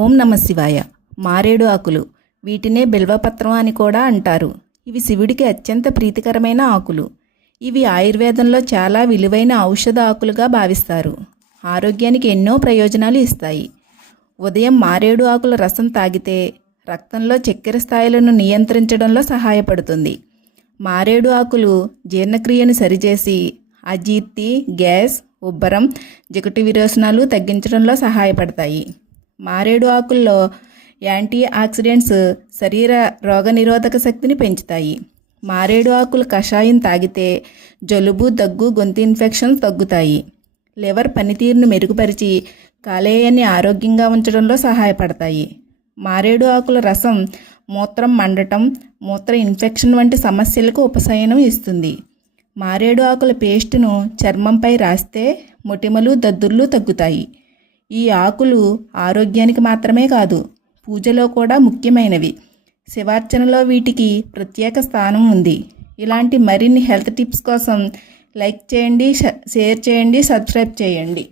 ఓం నమ శివాయ. మారేడు ఆకులు, వీటినే బిల్వపత్రం అని కూడా అంటారు. ఇవి శివుడికి అత్యంత ప్రీతికరమైన ఆకులు. ఇవి ఆయుర్వేదంలో చాలా విలువైన ఔషధ ఆకులుగా భావిస్తారు. ఆరోగ్యానికి ఎన్నో ప్రయోజనాలు ఇస్తాయి. ఉదయం మారేడు ఆకుల రసం తాగితే రక్తంలో చక్కెర స్థాయిలను నియంత్రించడంలో సహాయపడుతుంది. మారేడు ఆకులు జీర్ణక్రియను సరిచేసి అజీర్తి, గ్యాస్, ఉబ్బరం, జిగుటి విరోచనాలు తగ్గించడంలో సహాయపడతాయి. మారేడు ఆకుల్లో యాంటీ ఆక్సిడెంట్స్ శరీర రోగనిరోధక శక్తిని పెంచుతాయి. మారేడు ఆకుల కషాయం తాగితే జలుబు, దగ్గు, గొంతు ఇన్ఫెక్షన్ తగ్గుతాయి. లివర్ పనితీరును మెరుగుపరిచి కాలేయాన్ని ఆరోగ్యంగా ఉంచడంలో సహాయపడతాయి. మారేడు ఆకుల రసం మూత్రం మండటం, మూత్ర ఇన్ఫెక్షన్ వంటి సమస్యలకు ఉపశమనం ఇస్తుంది. మారేడు ఆకుల పేస్టును చర్మంపై రాస్తే మొటిమలు, దద్దుర్లు తగ్గుతాయి. ఈ ఆకులు ఆరోగ్యానికి మాత్రమే కాదు, పూజలో కూడా ముఖ్యమైనవి. శివార్చనలో వీటికి ప్రత్యేక స్థానం ఉంది. ఇలాంటి మరిన్ని హెల్త్ టిప్స్ కోసం లైక్ చేయండి, షేర్ చేయండి, సబ్స్క్రైబ్ చేయండి.